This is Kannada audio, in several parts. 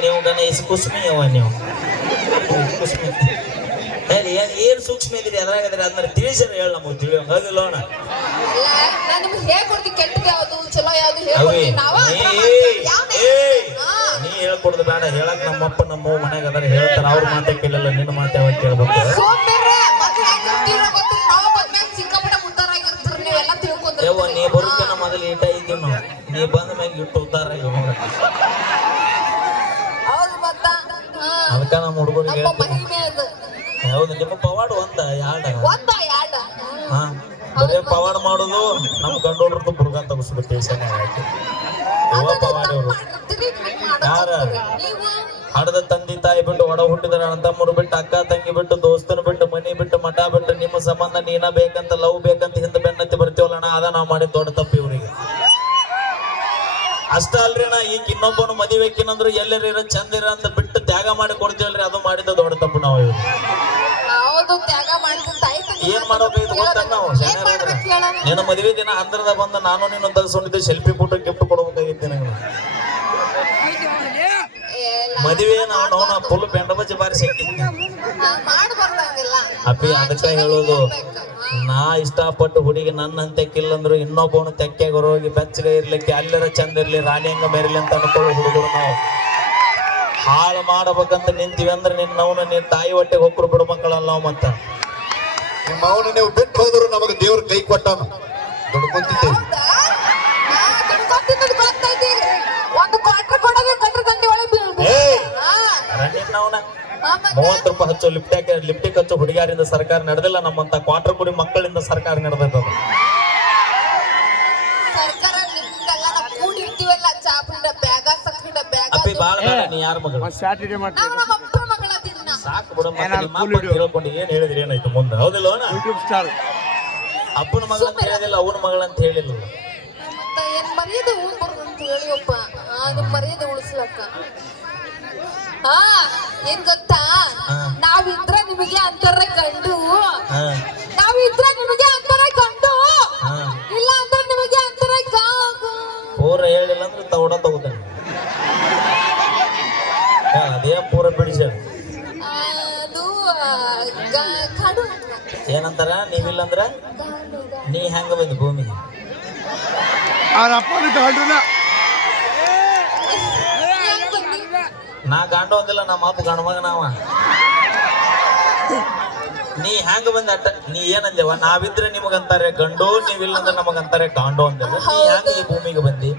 ನೀವು ಗಣ ಇಸ್ ಕುಸ್ಮಿ ಅವ ನೀವು. ಕುಸ್ಮಿ. ಹೇಳಿ ಏನ್ ಏನ್ ಸೂಕ್ಷ್ಮ ಇದ್ರಿ ಅದ್ರಾಗ ಅದ್ರಿ ಅದನ್ನ ತಿಳಿಸ್ಯಾರ ಹೇಳ ನಮಗೆ ತಿಳಿಯೋ ಹೌದಿಲ್ಲ ಅಣ್ಣ ಅಲ್ಲ ನಾನ್ ನಿಮ್ಗೆ ಹೇಳ್ಕೊಡ್ತೀನಿ ಕೆಟ್ಟದ್ ಯಾವ್ದು ಚಲೋ ಯಾವ್ದು ಅವಿ ಹೇಳ್ಕೊಡ್ತೀನಿ ನಾವ ನೀ ಹೇಳ್ಕೊಡ್ದು ಬೇಡ ಹೇಳಕ್ ನಮ್ಮಪ್ಪ ನಮ್ಮ ಮನೆಗೆ ಅದಾರ ಹೇಳ್ತಾರ ಅವ್ರ ಮಾತೇ ಕೇಳಲ್ಲ ನಿನ್ನ ಮಾತೆ ಯಾವಾಗ ಕೇಳ್ಬೇಕು. ಯವ್ವ ನೀ ಬರುತ ಮೊದಲು ಈಟ ಇದ್ದೀವಿ ನಾವು ನೀ ಬಂದ ಮ್ಯಾಗ ಇಟ್ಟು ಉದ್ದಾರ ಹೌದು ಮತ್ತ? ಹಾ. ಅದಕ್ಕ ನಮ್ಮ ಹುಡುಗರಿಗೆ. ಹೌದು ನಿಮ್ಮ ಪವಾಡ ಒಂದ ಯಾಡ ಒಂದ? ಹಾ ಬರೇ ಪವಾಡ ಮಾಡೋದು ನಮ್ಮ ಗಂಡೋಡ್ರದ್ದು ಬುರ್ಗ ತಗಸ್ಬಿಟ್ಟು ಶನಿ ಆಯ್ತು ಯವ್ವ ಅದನ್ನ ಪವಾಡ ತಪ್ಪು ಇವ್ರು ಮಾಡಿರ್ತೀರಿ, ನೀವು ಮಾಡಕ್ ಯಾರ? ಹಡದ ತಂದೆ ತಾಯಿ ಬಿಟ್ಟು ಒಡ ಹುಟ್ಟಿದಾರ ಅಣ್ಣ ತಮ್ಮರು ಬಿಟ್ಟು ಅಕ್ಕ ತಂಗಿ ಬಿಟ್ಟು ದೋಸ್ತನ ಬಿಟ್ಟು ಮನಿ ಬಿಟ್ಟು ಮಠ ಬಿಟ್ಟು ನಿಮ್ಮ ಸಂಬಂಧ ನೀನ ಬೇಕಂತ ಲವ್ ಬೇಕಂತ ಹಿಂದೆ ಬೆನ್ನತ್ತಿ ಬರ್ತೀವಲ್ಲ ಅಣ್ಣ ಅದ ನಾವು ಮಾಡಿದ ದೊಡ್ಡ ತಪ್ಪು ಇವ್ರಿಗೆ. ಅಷ್ಟ ಅಲ್ರಿ ನಾ ಈಗ ಇನ್ನೊಬ್ಬನು ಮದುವೆಕ್ಕಿನಂದ್ರು ಎಲ್ಲರಿರ ಚಂದ ಇರ ಅಂತ ಬಿಟ್ಟು ತ್ಯಾಗ ಮಾಡಿ ಕೊಡ್ತೀವಲ್ರಿ ಅದು ಮಾಡಿದ ದೊಡ್ಡ ತಪ್ಪು ನಾವು ಇವ್ರು. ಹೌದು ತ್ಯಾಗ ಮಾಡ್ತಿದ್ದ ಆಯ್ತು ನೀವು ಏನ್ ಗೊತ್ತ ನಾವು? ಏನ್ ಮಾಡ್ಬೇಕು ಹೇಳ ನಿನ್ನ ಮದುವೆ ದಿನ ಅಂದ್ರದ ಬಂದ ನಾನು ನೀನು ತಗ್ಸ್ಕೊಂಡಿದ್ದೆ ಸೆಲ್ಫಿ ಫೋಟೋ ಗಿಫ್ಟ್ ಕೊಡ್ಬೇಕಾಗಿತ್ತು ನನಗೆ. ಮದುವೆ ನಾವು ನೋಡ ಫುಲ್ ಬೆಂಡ ಬಜ್ಜಿ ಬಾರಿ ಸಿಕ್ಕಿದ್ದೆ ಮಾಡ್ಬಾರ್ದಾಗಿಲ್ಲ ಅಪ್ಪಿ ಅದಕ್ಕ ಹೇಳೋದು. ನಾ ಇಷ್ಟಪಟ್ಟು ಹುಡುಗಿ ನನ್ನ ತೆಕ್ಕಿಲ್ಲ ಅಂದ್ರು ಇನ್ನೊಬ್ಬನು ತೆಕ್ಕೆಗೆ ಹೋಗಿ ಬೆಚ್ಚಗೆ ಇರ್ಲಿಕ್ಕೆ ಅಲ್ಲರ ಚಂದ ಇರ್ಲಿ ರಾಣಿ ಹಂಗ ಮೆರಿಲಿ ಅಂತ ಅನ್ಕೊಳ್ಳೋ ಹುಡುಗರು ನಾವು. ಹಾಳು ಮಾಡ್ಬೇಕಂತ ನಿಂತೀವಿ ಅಂದ್ರೆ ನಿನ್ನ ಅವನು ನಿನ್ನ ತಾಯಿ ಹೊಟ್ಟೆಗೆ ಒಬ್ರು ಬಿಡು ಮಕ್ಕಳಲ್ಲ ನಾವು ಮತ್ತ. ನಿಮ್ಮ ಅವನ ನೀವು ಬಿಟ್ಟು ಹೋದ್ರು ನಮಗೆ ದೇವ್ರ ಕೈ ಕೊಟ್ಟಾನ. ದುಡ್ಕೊಂತಿದ್ದೇವೆ ಮೂವತ್ತು ರೂಪಾಯಿ ಹಚ್ಚೋ ಲಿಫ್ಟಿಗೆ ಲಿಫ್ಟಿಗೆ ಹಚ್ಚೋ ಹುಡುಗಿಯರಿಂದ ಸರ್ಕಾರ ನಡೆದಿಲ್ಲ ನಮ್ಮಂತ ಕ್ವಾರ್ಟರ್ ಕುಡಿ ಮಕ್ಕಳಿಂದ ಸರ್ಕಾರ ನಡೆದೈತೆ ಅದು ಸರ್ಕಾರ ನಿಮ್ದೆಲ್ಲ ನಾವ್ ಕೂಡಿರ್ತೀವಲ್ಲ ಚಾಪಿನ ಬ್ಯಾಗ ಸಕ್ರಿನ ಬ್ಯಾಗ ಅಪ್ಪಿ ಬಾಳ ಬೇಡ ನೀ ಯಾರ ಮಗಳು? ಸ್ಯಾಟರ್ಡೆ ಮಾಡ್ತೀವಿ. ನಾವು ನಮ್ಮ ಅಪ್ಪನ ಮಗಳದಿನ್ನ ಸಾಕು ಬಿಡ ಏನಾದ್ರು ನಿಮ್ಮ full ಅಪ್ಪ ಅಂತ ಹೇಳ್ಕೊಂಡು ಏನ್ ಹೇಳಿದ್ರಿ ಏನಾಯ್ತು ಮುಂದೆ? ಹೌದಿಲ್ಲ ಅವನ? ಯೂಟ್ಯೂಬ್ ಸ್ಟಾರ್ ಅಪ್ಪನ ಮಗಳ ಅಂತ ಹೇಳಿದಿಲ್ಲ ಅವನ ಮಗಳ ಅಂತ ಹೇಳಿಲ್ಲ ಮತ್ತ ಏನ್ ಮರ್ಯಾದೆ ಉಳ್ಬಾರ್ದು ಅಂತ ಹೇಳಿಯಪ್ಪ ಹಾ ನಿಮ್ ಮರ್ಯಾದೆ ಉಳಿಸ್ಲಕ್ಕ. ಹಾ ಏನ್ ಗೊತ್ತಾ. ನಾವಿದ್ರ ನಿಮಗೆ ಅಂತರ ಕಂಡು. ಹಾ. ನಾವಿದ್ರ ನಿಮಗೆ ಅಂತರ ಕಂಡು. ಹಾ. ಇಲ್ಲ ಅಂತ ನಿಮಗೆ ಅಂತರ ಪೂರ ಹೇಳಿಲ್ಲ ಅಂದ್ರೆ ತವಡ ತಗೋತಾನೆ. ಅದೇ ಪೂರ ಬಿಡಿಸ ಅದು ಗ- ಕಾಡು ಏನಂತಾರ? ನೀವಿಲ್ಲ ಅಂದ್ರ. ನೀ ಹೆಂಗ ಬಂದಿ ಭೂಮಿಗೆ? ಅವ್ರ ಅಪ್ಪನ ಗಂಡನ ನಾ ಗಾಂಡು ಅಂದಿಲ್ಲ ನಮ್ಮ ಅಪ್ಪ ಗಂಡ ಮಗ ನಾವ ನೀ ಹೆಂಗ ಬಂದ ಅಟ್ಟ? ನೀ ಏನಂದೇವ? ನಾವಿದ್ರೆ ನಿಮಗಂತಾರೆ ಗಂಡು ನೀವಿಲ್ಲ ಅಂದ್ರೆ ನಮಗಂತಾರೆ ಗಾಂಡು ಅಂದೇವ. ನೀ ಹೆಂಗ ಈ ಭೂಮಿಗೆ ಬಂದಿ?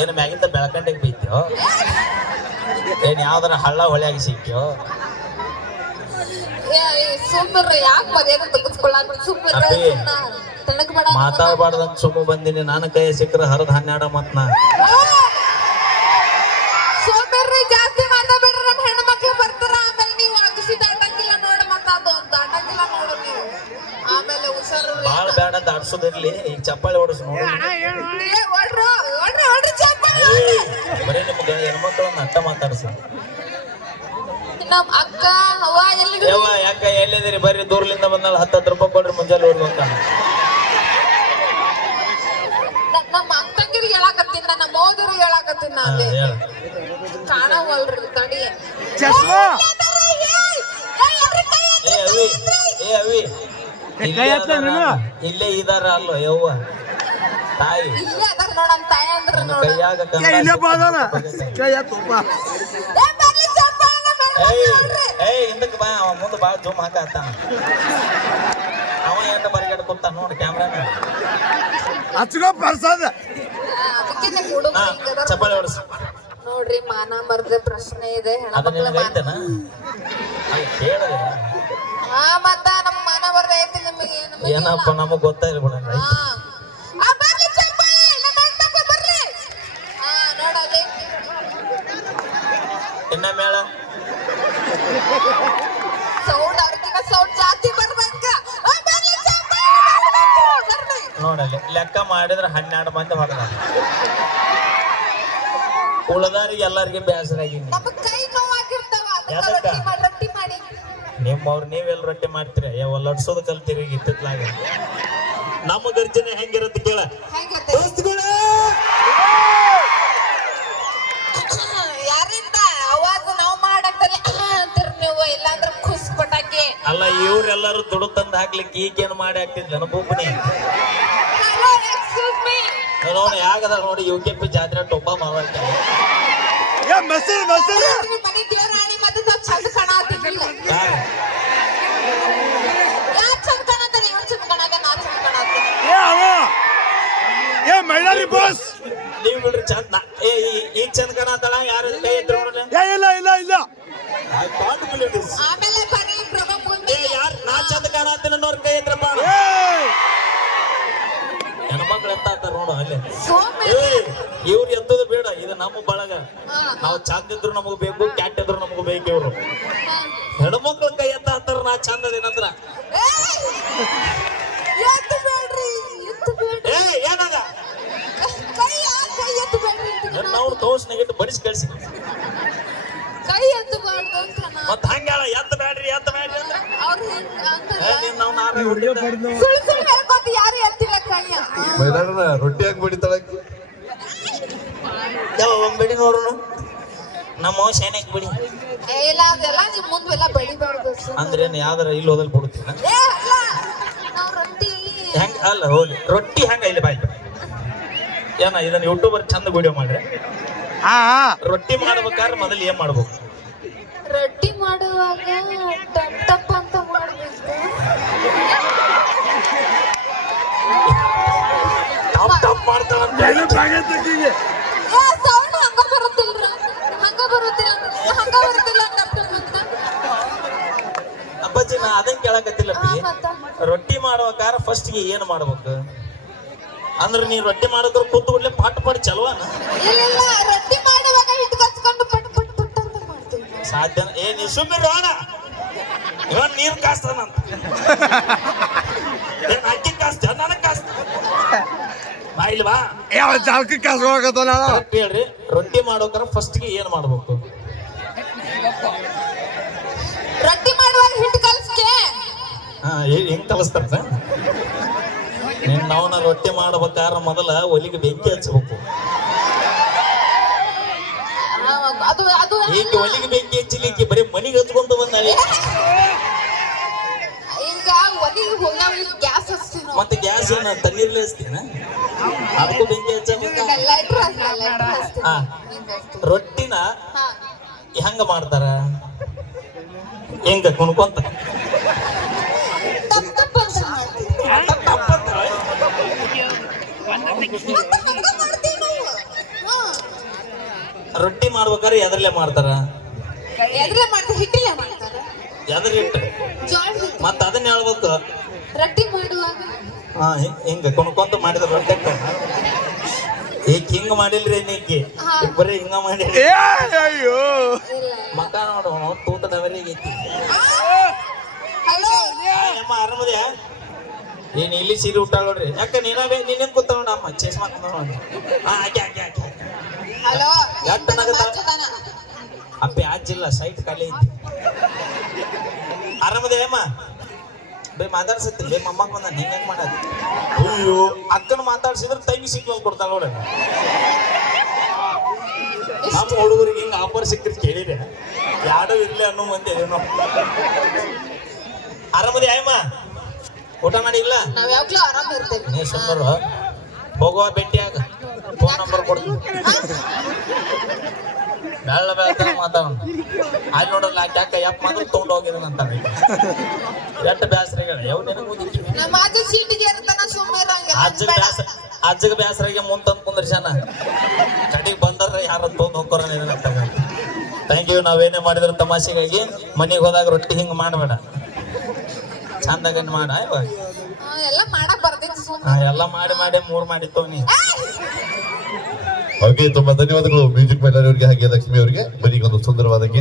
ಏನು ಮ್ಯಾಗಿಂದ ಬೆಳಕಂಡಿಗೆ ಬೈತ್ಯೋ? ಏನ್ ಯಾವ್ದಾರ ಹಳ್ಳ ಹೊಳೆಯಾಗಿ ಸಿಕ್ಕೋ ಮಾತಾಡಬಾರ್ದಂತ ಸುಮ್ಮ ಬಂದಿನಿ. ನಾನು ಕೈ ಸಿಕ್ಕರೆ ಹರಿದ ಹನ್ನೆರಡ ಮತ್ ಬೇಡ ದಾಡ್ಸೋದಿರ್ಲಿ ಈಗ ಚಪ್ಪಾಳಿ ಹೊಡಸ್ ನೋಡು. ಬರೀ ನಿಮ್ಗೆ ಹೆಣ್ಮಕ್ಳನ್ನ ಅಟ್ಟ ಮಾತಾಡ್ಸ. ನಮ್ಮ ಅಕ್ಕ ಅವ್ವ ಎಲ್ಲಿದ್ರು ಯವ್ವ ಯಾಕ ಎಲ್ಲಿದಿರಿ ಬರ್ರಿ ದೂರ್ಲಿಂದ ಬಂದಾಳ ಹತ್ತು ಹತ್ತು ರೂಪಾಯಿ ಕೊಡ್ರಿ ಮುಂಜಾನೆ ಹೊಡ್ದು ಅಂತ. ನಮ್ಮ ಅಕ್ಕಂಗಿರಿಗೆ ಹೇಳಾಕತ್ತೀನಿ ನನ್ನ ಮೋದಿರಿಗೆ ಹೇಳಾಕತ್ತೀನಿ ನಾ ಹಾ, ಅಲ್ಲಿ ಹೇಳ. ಕಾಣವಲ್ರಿ ತಡಿ. ಚಸ್ಮಾ ಏ ಅವಿ ಏ ಅವಿ. ಇಲ್ಲೇ ಇದಾರ ಅಲ್ಲೋ. ಯವ್ವ. ತಾಯಿ. ಕೈಯಾಗ ಏಯ್ ಏಯ್ ಹಿಂದಕ್ಕೆ ಬಾ ಅವ ಮುಂದೆ ಬಾ ಜೂಮ್ ಹಾಕತ್ತಾನ. ಅವ ಎಂಟ ಬರಿಗಾಡ ಕೂತಾನ ನೋಡಿ ಕ್ಯಾಮ್ರಾನ. ಹಚ್ಕೋ. ಚಪ್ಪಾಳಿ ಹೊಡಸ್. ನೋಡ್ರಿ ಮಾನ ಮರದ ಪ್ರಶ್ನೆ ಇದೆ ಹೆಣ್ಮಕ್ಳ ಮಾನ. ಕೇಳಿದೆ ಹಾ ಮತ್ತ ಏನಪ್ಪ ನಮಗ್ ಗೊತ್ತಾಯಿಲ್ಲ ಬಿಡ. ಇನ್ನ ಮೇಳ? ಸೌಂಡ್ ಅವ್ರಿಗಿನ್ನ ಸೌಂಡ್ ಜಾಸ್ತಿ ಬರ್ಬೇಕ. ನೋಡಲ್ಲಿ ಲೆಕ್ಕ ಮಾಡಿದ್ರೆ ಹನ್ನೆರಡು ಮಂದಿ ಹೊಡೆದ ಉಳದಾರಿಗೆ ಎಲ್ಲರಿಗೆ ಬೇಸರ ಆಗಿನಿ ನಮ್ಮ ನಿಮ್ಮವ್ರು ನೀವೆಲ್ಲ ರೊಟ್ಟಿ ಮಾಡ್ತೀರಿ ಯಾವ ಲಟ್ಸೋದು ಕಲ್ತೀರಿ ಇತ್ತಿತ್ಲಾಗ ನಮ್ಮ ಗರ್ಜನೆ ಹೆಂಗಿರುತ್ತೆ? ಕೇಳ ಯಾರಿಂದ ಅವಾಗ ನಾವು ಮಾಡಕ್ತಾರೆ ಅಂತೀರಿ ನೀವು ಇಲ್ಲಾಂದ್ರೆ ಖುಷ್ ಪಟಾಕಿ. ಅಲ್ಲ ಇವ್ರೆಲ್ಲರೂ ದುಡ್ಡು ತಂದು ಹಾಕ್ಲಿಕ್ಕೆ ಈಗೇನು ಮಾಡಿ ಹಾಕ್ತಿದ್ಲ ನಮ್ಮೊಬ್ಬನೇ ನೋಡಿ ಆಗದ ನೋಡಿ ಯು ಕೆ ಪಿ ಜಾತ್ರೆ ಟೊಬ್ಬ ಮಾಡ್ತಾರೆ ಮೈಲಾರಿ ಬಾಸ್. ನೀವು ಬಿಡ್ರಿ ಚಂದ ನಾ- ಏ ಈ- ಚಂದ ಕಾಣತ್ತಳ ಯಾರು ಕೈ ಎತ್ತಿ ನೋಡ್ರಿ ಏ ಇಲ್ಲ ಇಲ್ಲ ಇಲ್ಲ. believe ಆಮೇಲೆ ಬರೀ ಪ್ರಭಾ ಮುಂದೆ. ಏ ಯಾರ್ ನಾ ಚಂದ ಕಾಣತ್ತೀನಿ ಅನ್ನೋರ್ ಕೈ ಬಾ ಏ. ಹೆಣ್ಮಕ್ಳು ಎತ್ತ ನೋಡು ಅಲ್ಲಿ. ಏ ಇವ್ರು ಎತ್ತದು ಬೇಡ ಇದು ನಮ್ಮ ಬಳಗ. ನಾವು ಚಂದ ಇದ್ರು ನಮಗ್ ಬೇಕು ಕ್ಯಾಟ್ ಇದ್ರು ನಮಗ್ ಬೇಕು ಇವ್ರು. ಹೆಣ್ಮಕ್ಳ ಕೈ ಎತ್ತ ಹತ್ತಾರ ನಾ ಚಂದ ಅದೇನಂದ್ರ ಎತ್ತು ಬೇಡ್ರಿ ಎತ್ತು ಬೇಡ್ರಿ. ಏ ಏನಾಗ? ನಾವು ತೋರ್ಸ್ ನೆಗಿಟ್ಟು ಬಡಿಸಿ ಕಳ್ಸಿ. ಕೈ ಎತ್ತಬಾರ್ದು ಹಂಗಾಳ ಎತ್ತ ಬ್ಯಾಡ್ರಿ ಎತ್ತ ಬ್ಯಾಡ್ರಿ ಅಂದ್ರೆ? ನೀನ್ ನಾವು ನಾರ ಯಾರು ಎತ್ತಿಲ್ಲ ರೊಟ್ಟಿ ಹಾಕಿ ಬಡಿತಾಳಕ್ಕೆ ಯಾವ ಒಂದ್ ಬಿಡಿ ನೋಡೋಣ ನಮ್ಮ ಶೈನಕ್ ಬಿಡಿ. ಏ, ಇಲ್ಲ ಅದೆಲ್ಲ ನಿಮ್ ಮುಂದೆಲ್ಲ ಬೆಳಿಬಾರ್ದು ಸುಮ್ನೆ. ಅಂದ್ರೆ ಯಾವ್ದಾರ ಇಲ್ಲಿ ಹೋದಲ್ಲಿ ಅಲ್ಲ ನಾವ್ ರೊಟ್ಟಿ. ಹೆಂಗ್ ಅಲ್ಲ ಹೋಗಿ. ರೊಟ್ಟಿ ಹೆಂಗ ಇಲ್ಲಿ ಬಾಯ್ ಏನ ಇದನ್ನ ಯೂಟ್ಯೂಬರ್ ಚಂದ ವಿಡಿಯೋ ಮಾಡ್ರಿ. ರೊಟ್ಟಿ ಮಾಡ್ಬೇಕಾದ್ರೆ ಮೊದಲು ಏನ್ ಮಾಡ್ಬೇಕು? ರೊಟ್ಟಿ ಮಾಡುವಾಗ ಟಪ್ ಟಪ್ ಅಂತ ಮಾಡ್ಬೇಕು. ಟಾಪ್ ಟಾಪ್ ಮಾಡ್ತಾಳ ಅಂತ ಏನು ಬಾಗೆ ತೆಗೀಗೆ ಏ ಸೌಂಡ್ ಹಂಗ ಬರುತ್ತಿಲ್ರ ಹಂಗ ಬರುತ್ತಿಲ್ಲ ಹಂಗ ಬರುತ್ತಿಲ್ಲ ಟಪ್ ಟಪ್ ಅಂತ ಅಪ್ಪಾಜಿ ನಾ ಅದನ್ನ ಕೇಳಕತ್ತಿಲ್ಲ ರೊಟ್ಟಿ ಮಾಡ್ಬೇಕಾರ ಫಸ್ಟ್ಗೆ ಫಸ್ಟ್ಗೆ ಏನ್ ಮಾಡ್ಬೇಕು? ಅಂದ್ರೆ ನೀ ರೊಟ್ಟಿ ಮಾಡಿದ್ರೆ ಕೂತು ಕೂಡಲೇ ಪಾಟ್ ಪಾಟ್ ಇಲ್ಲ ರೊಟ್ಟಿ ಮಾಡುವಾಗ ಹಿಟ್ಟು ಕಚ್ಕೊಂಡು ಪಟ್ ಪಟ್ ಪಟ್ ಅಂತ ಮಾಡ್ತೀವಿ ನಾವು. ಸಾಧ್ಯ ಏ ನೀ ಸುಮ್ಮಿರು ಅಣ್ಣ ಇವನ್ ನೀರ್ ಕಾಸ್ತಾನಂತ ಏನ್ ಅಕ್ಕಿ ಕಾಸ್ತ ನನಗ್ ಕಾಸ್ತ. ಕರೆಕ್ಟ್ ಹೇಳ್ರಿ ರೊಟ್ಟಿ ಮಾಡೋಕಾರ ಫಸ್ಟ್ಗೆ ಏನ್ ಮಾಡ್ಬೇಕು ರೊಟ್ಟಿ ಮಾಡುವಾಗ ಹಿಟ್ಟು ಕಲ್ಸ್ಕೆ ಹಾ ಹೆಂಗ್ ಕಲಿಸ್ತಾರ ನಿನ್ ನಾವನ ರೊಟ್ಟಿ ಮಾಡ್ಬೇಕಾರ ಮೊದಲ ಒಲಿಗೆ ಬೆಂಕಿ ಹಚ್ಚಬೇಕು ಆ, ಅದು ಅದು ಈಗ ಒಲಿಗೆ ಬೆಂಕಿ ಹಚ್ಚಲಿಕ್ಕೆ ಬರೀ ಮನಿಗೆ ಬಂದಾಳೆ? ಗ್ಯಾಸ್ ಹಚ್ತೀವಿ ಮತ್ತೆ ಗ್ಯಾಸ್ ಏನ ತಣ್ಣೀರ್ಲಿ ಹಚ್ತೀನ? ಅದಕ್ಕೂ ಬೆಂಕಿ ಹಚ್ಚ ಲೈಟ್ರ್ ಲೈಟ್ರ್ ಹಾ. ರೊಟ್ಟಿನ ಹಾ. ಹೆಂಗ ಮಾಡ್ತಾರ? ಹೆಂಗ ಕುಣ್ಕೊಂತ? ರೊಟ್ಟಿ ಮಾಡ್ಬೇಕಾದ್ರೆ ಎದ್ರಲ್ಲೇ ಮಾಡ್ತಾರ? ಎದ್ರ ಹಿಟ್ಟು? ಮತ್ತ ಅದನ್ನ ಹೇಳ್ಬೇಕು. ರೊಟ್ಟಿ ಮಾಡುವಾಗ? ಹಾ ಹಿಂಗ ಕುಣ್ಕೊಂತ ಮಾಡಿದ ರೊಟ್ಟಿ ಈಗ ಹಿಂಗ ಮಾಡಿಲ್ರಿ ನೀಕಿ ಇಬ್ಬರೇ ಬರೀ ಹಿಂಗ ಮಾಡಿ ಏ ಅಯ್ಯೋ. ಇಲ್ಲ. ಮಕ್ಕ ನೋಡು ತೂತದವರಿಗೆ ಐತಿ. ಹಲೋ. ಅಮ್ಮ ಆರಾಮದ್ಯಾ ನೀನ್ ಇಲ್ಲಿ ಸೀರೆ ಉಟ್ಟಾಳ ನೋಡ್ರಿ. ಯಾಕ ನೀನಾವೇ ನೀನೇನ್ ಕೂತ ನೋಡ ಅಮ್ಮ? ಚೇಸ್ ಮಾಡ್ಕೊಂಡ ನೋಡಿ ಹಾ ಆಕೆ ಆಕೆ ಆಕೆ? ಅಪ್ಪಿ ಆಜಿಲ್ಲ ಸೈಟ್ ಖಾಲಿ ಐತಿ. ಆರಾಮದೇ ಅಮ್ಮ? ಬೇ ಮಾತಾಡ್ಸತ್ತಿ. ಬೇ ಮಮ್ಮಗ್ ಬಂದ ನೀನ್ ಹೆಂಗ್ ಮಾಡದ? ಅಯ್ಯೋ ಅಕ್ಕನ ಮಾತಾಡ್ಸಿದ್ರೆ ತಂಗಿ ಸಿಗ್ಲಲ್ ಕೊಡ್ತಾಳ ನೋಡ ನಮ್ಮ ಹುಡುಗರಿಗೆ ಹಿಂಗ ಆಫರ್ ಸಿಕ್ಕಿದ್ ಕೇಳಿದೆ. ಯಾರು ಇರ್ಲಿ ಅನ್ನೋ ಮಂದಿ ಏನೋ ಆರಾಮದೇ ಅಮ್ಮ? ಊಟ ಮಾಡಿಲ್ಲ ನಾವ್ ಯಾವಾಗ್ಲೂ ಆರಾಮ ಇರ್ತೇವೆ. ನೀ ಸುಂದರು ಹೋಗುವ ಭೇಟಿಯಾಗ. ಫೋನ್ ನಂಬರ್ ಕೊಡ್ತೀನಿ. ಬೆಳ್ಳ ಬೆಳ್ತಾನ ಮಾತಾಡ ಅಲ್ಲಿ ನೋಡಲ್ಲ ಯಾಕೆ ಯಪ್ಪ ಮಾತ್ರ ತೊಗೊಂಡು ಅಂತ ಎಷ್ಟು ಬ್ಯಾಸರಿಗಳ. ಯಾವ ನಿನಗೆ ಮುಗಿತಿ ನಮ್ಮ ಅಜ್ಜ ಸೀಟಿಗೆ ಇರ್ತಾನ ಸುಮ್ಮನೆ ಅಜ್ಜಗ ಬ್ಯಾಸರ ಅಜ್ಜಗ ಬ್ಯಾಸರಿಗೆ ಮುಂದೆ ತಂದು ಕಡೆಗೆ ಬಂದಾರ ಯಾರ ತೊಗೊಂಡು ಹೋಗ್ಕೊರ ಅಂತ ಥ್ಯಾಂಕ್ ಯು ನಾವೇನೇ ಮಾಡಿದ್ರು ತಮಾಷೆಗಾಗಿ ಮನೆಗೆ ಹೋದಾಗ ರೊಟ್ಟಿ ಹಿಂಗೆ ಮಾಡಬೇಡ. ಚಂದಾಗ ಮಾಡ ಇವಾಗ ಎಲ್ಲ ಮಾಡಕ್ ಬರ್ತೈತಿ ಹಾ, ಎಲ್ಲ ಮಾಡಿ ಮಾಡಿ ಮೂರ್ ಮಾಡಿ ತೋನಿ ಓಕೆ ತುಂಬಾ ಧನ್ಯವಾದಗಳು. ಮ್ಯೂಸಿಕ್ ಮೇಲೆ ಅವರಿಗೆ ಹಾಗೆ ಲಕ್ಷ್ಮಿ ಅವರಿಗೆ. ಬರೀ ಒಂದು ಸುಂದರವಾದ ಗೀತೆ.